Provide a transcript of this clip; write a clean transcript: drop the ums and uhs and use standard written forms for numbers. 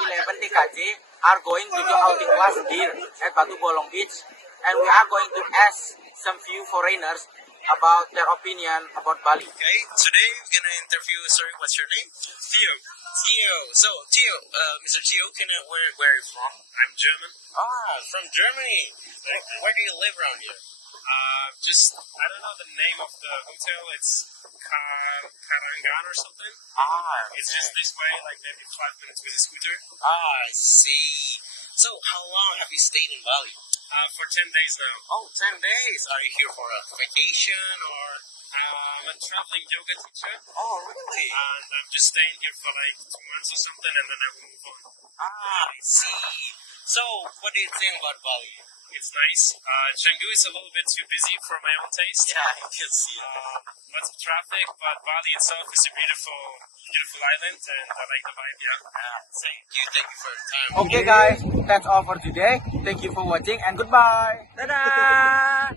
11 TKJ are going to do outing class here at Badung Beach, and we are going to ask some few foreigners about their opinion about Bali. Okay, today we're gonna interview. Sorry, what's your name? Theo. Theo. So, Theo, Mr. Theo, where are you from? I'm German. Ah, from Germany. Where do you live around here? I don't know the name of the hotel. It's Sekarang or something. Ah, okay. It's just this way, like maybe 5 minutes with a scooter. Ah, I see. So, how long have you stayed in Bali? For 10 days now. Oh, 10 days. Are you here for a vacation or? I'm a traveling yoga teacher. Oh, really? And I'm just staying here for like 2 months or something, and then I will move on. Ah, I see. So, what do you think about Bali? It's nice. Canggu is a little bit too busy for my own taste. Yeah, I can see it. Lots of traffic, but Bali itself is a beautiful, beautiful island, and I like the vibe, yeah. Thank you for your time. Okay guys, that's all for today. Thank you for watching and goodbye. Dadah.